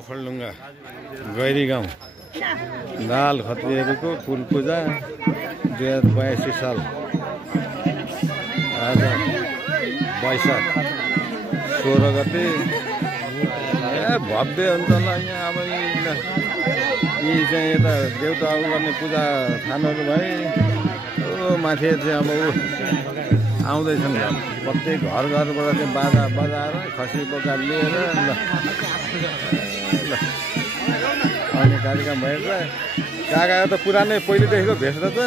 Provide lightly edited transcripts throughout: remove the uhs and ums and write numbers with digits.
ओखलढुङ्गा गैरी गाउँ दाल खत्रीहरूको कुल पूजा 2082 साल आज वैशाख 16 गते भव्य हुन्छ होला यहाँ। अब यी चाहिँ यता देउता गर्ने पूजा थानहरू भए माथि चाहिँ अब आउँदैछन्। प्रत्येक घर घरबाट चाहिँ बाजा बजाएर खसी बोका लिएर आउने कार्यक्रम भएर काका त पुरानै पहिलेदेखिको भेष र त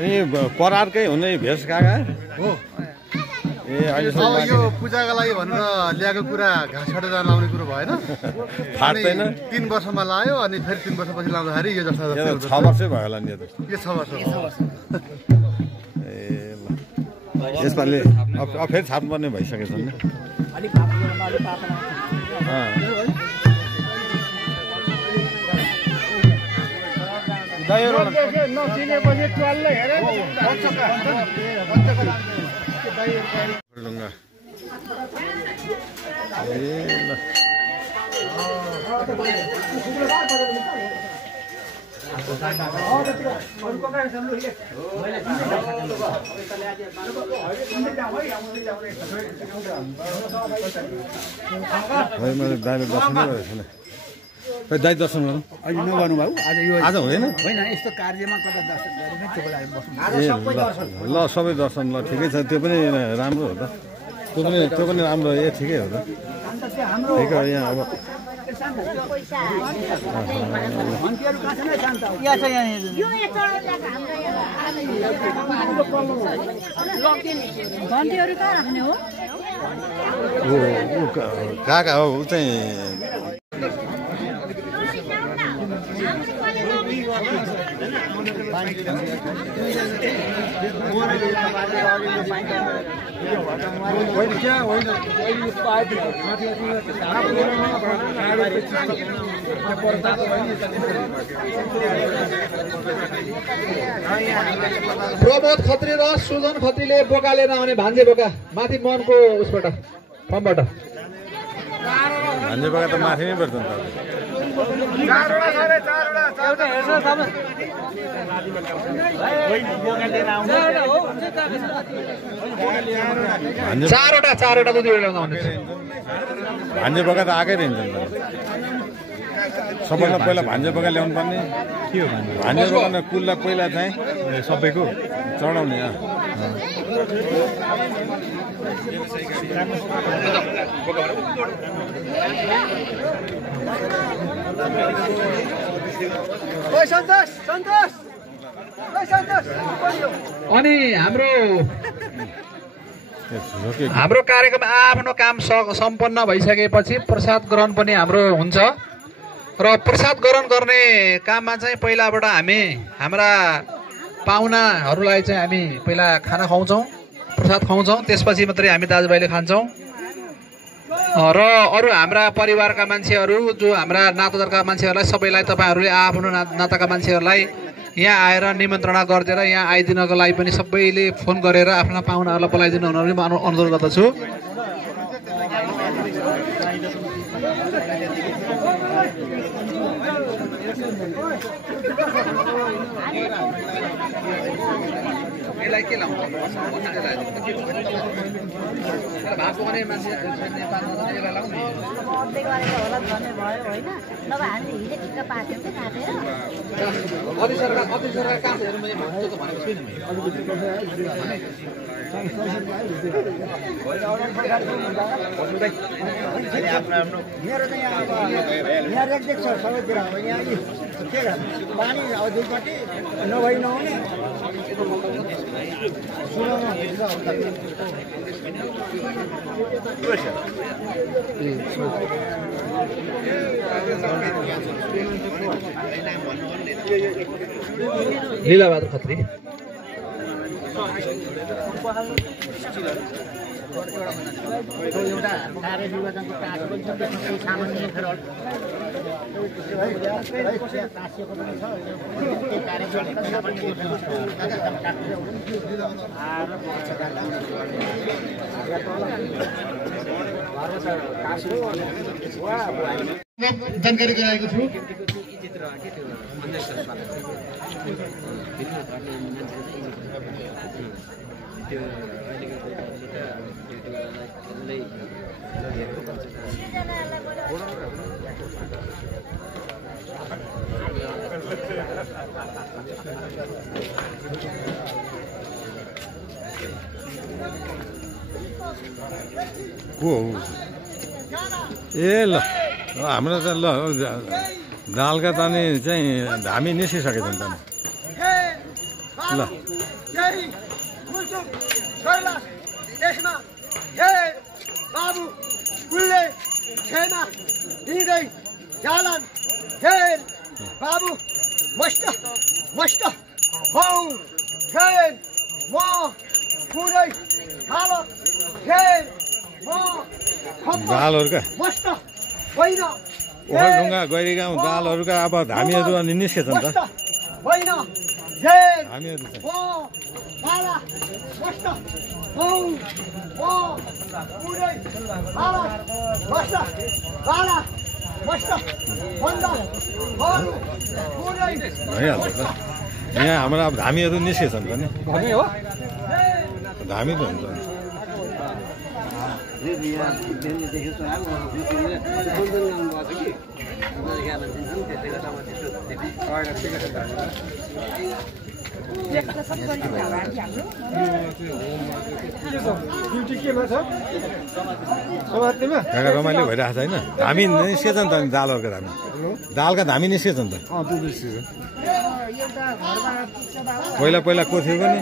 अनि परारकै हुने भेष काका हो। ए अहिलेसम्म यो पूजाका लागि भनेर ल्याएको कुरा घाँस काटेर लाउने कुरो भएन। फाट्दैन। 3 वर्षमा लायो अनि फेरि 3 वर्षपछि लाउँदाखेरि यो जस्तो 6 वर्षै भयो होला नि। यो 6 वर्ष ए ल यसपालि अब फेरि छाप्नुपर्ने भइसकेछ नि। ओखलढुङ्गा ए ल मैले दाइले दर्शन गरेको छैन। दाइ दर्शन गरौँ अहिले नगर्नु भयो आज हुँदैन होइन यस्तो कार्यमा कता दर्शन गरेर चुप लागि बस्नु। ल सबै दर्शन ल ठिकै छ। त्यो पनि राम्रो हो त। त्यो पनि राम्रो ए ठिकै हो त। ठिकै हो यहाँ अब काका हो ऊ चाहिँ प्रमोद खत्री र सुजन खत्रीले बोका लिएर आउने भान्जे बोका माथि मनको उसबाट फर्मबाट भान्जे बोका त माथि नै पर्छ नि त। चारवटा दुई ल्याउँदा भान्जे बोका त आएकै रहन्छ नि त। सबैलाई पहिला भान्जे बोका ल्याउनु पर्ने के हो? भान्जे बोका कुललाई पहिला चाहिँ सबैको चढाउने। अनि हाम्रो कार्यक्रम आफ्नो काम सम्पन्न भइसकेपछि प्रसाद ग्रहण पनि हाम्रो हुन्छ र प्रसाद ग्रहण गर्ने काममा चाहिँ पहिलाबाट हामी हाम्रा पाहुनाहरूलाई चाहिँ हामी पहिला खाना खुवाउँछौँ, प्रसाद खुवाउँछौँ, त्यसपछि मात्रै हामी दाजुभाइले खान्छौँ र अरू हाम्रा परिवारका मान्छेहरू जो हाम्रा नातादारका मान्छेहरूलाई सबैलाई तपाईँहरूले आफ्नो नाताका मान्छेहरूलाई यहाँ आएर निमन्त्रणा गरिदिएर यहाँ आइदिनको लागि पनि सबैले फोन गरेर आफ्ना पाहुनाहरूलाई बोलाइदिनु हुन पनि म अनुरोध गर्दछु। हामीलाई के लाउँछ भएको भने मान्छे नेपालमा यसलाई लाउने होला भन्ने भयो होइन नभए हामीले हिजो ठिक्क पाथ्यौँ कि काटेर कति सरकार कामहरू मैले भन्छु त भनेको छुइनँ मेरो चाहिँ यहाँ रेखदेख छ सबैतिर अब यहाँ के गर्नु पानी अब दुईपट्टि नभई नहुने सुनाउनु लीलाबहादुर खत्री एउटा कार्य निर्वाचनको कार्य पनि छ त्यसमा सामान्य खेर टाँसिएको पनि छ त्यो जानकारी गराएको छु ए ल हाम्रो त ल दालका तानी चाहिँ धामी निस्किसकेछन् त ल बाबु कुल्ले खेमा दिँदै जालान फेर बाबु मस्त मस्त हौ फेर म पुरै हालत फेर म दालहरूका मस्त होइन ओखलढुङ्गा गैरीगाउँ दालहरूका अब धामीहरू अनि निस्केछन् त होइन फेर हामीहरू चाहिँ म बाला मस्त हौ म पुरै हालत मस्त बाला मस्त बन्द गर्नु पुरै भइहाल्छ त यहाँ हाम्रो अब धामीहरू निस्केछन् त नि भने हो धामी त हुन्छ काका रमाइलो भइरहेको छ होइन धामी निस्केछन् त नि दालहरूका धामी दालका धामी निस्केछन् त पहिला पहिला को थियो भने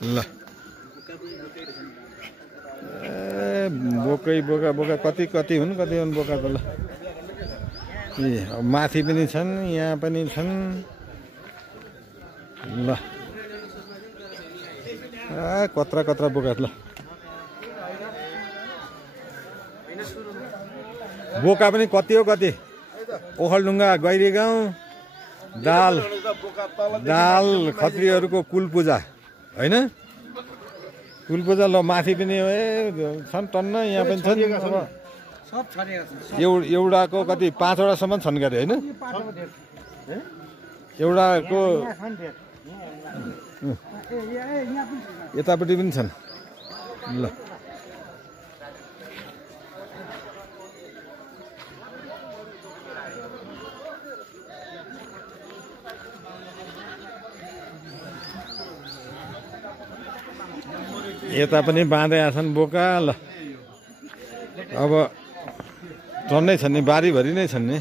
ल बोकै बोका बोका कति कति हुन् बोका त ल माथि पनि छन् यहाँ पनि छन् ल कत्रा कत्रा बोका ल बोका पनि कति हो कति ओखलढुङ्गा गैरीगाउँ दाल खत्रीहरूको कुल पूजा होइन कुल पूजा ल माथि पनि छन् टन्न यहाँ पनि छन् एउटाको कति 5 वटासम्म छन् गरे होइन एउटाको यतापट्टि पनि छन् ल यता पनि बाँधे छन् बोका ल अब टन्नै छन् नि बारीभरि नै छन् नि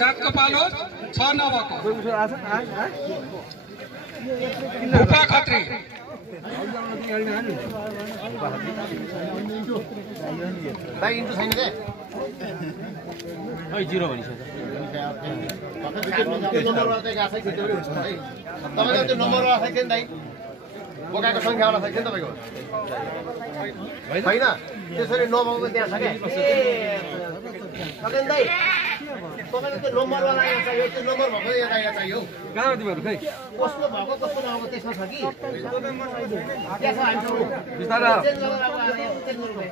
सातको पालो 6 नभएको उपा खत्री भाइ इन्टु छैन के खै 0 भनिसक्यो नम्बरवाला चाहिँ गएको छ कि त्यो हुन्छ है तपाईको त्यो नम्बरवाला छ कि दाइ बोकाको संख्यावाला छ कि तपाईको हैन त्यसरी नभएको त्यहाँ छ के सकेन दाइ तपाईले त्यो नम्बरवाला यहाँ चाहियो त्यो नम्बर भएको यहाँ चाहियो कहाँ तिमीहरु खै कस्तो भएको कस्तो नभएको त्यसमा छ कि त्यहाँ छ हामीसँग बिस्तारै चेन्ज गरेर अब यहाँ चेन्ज गर्नु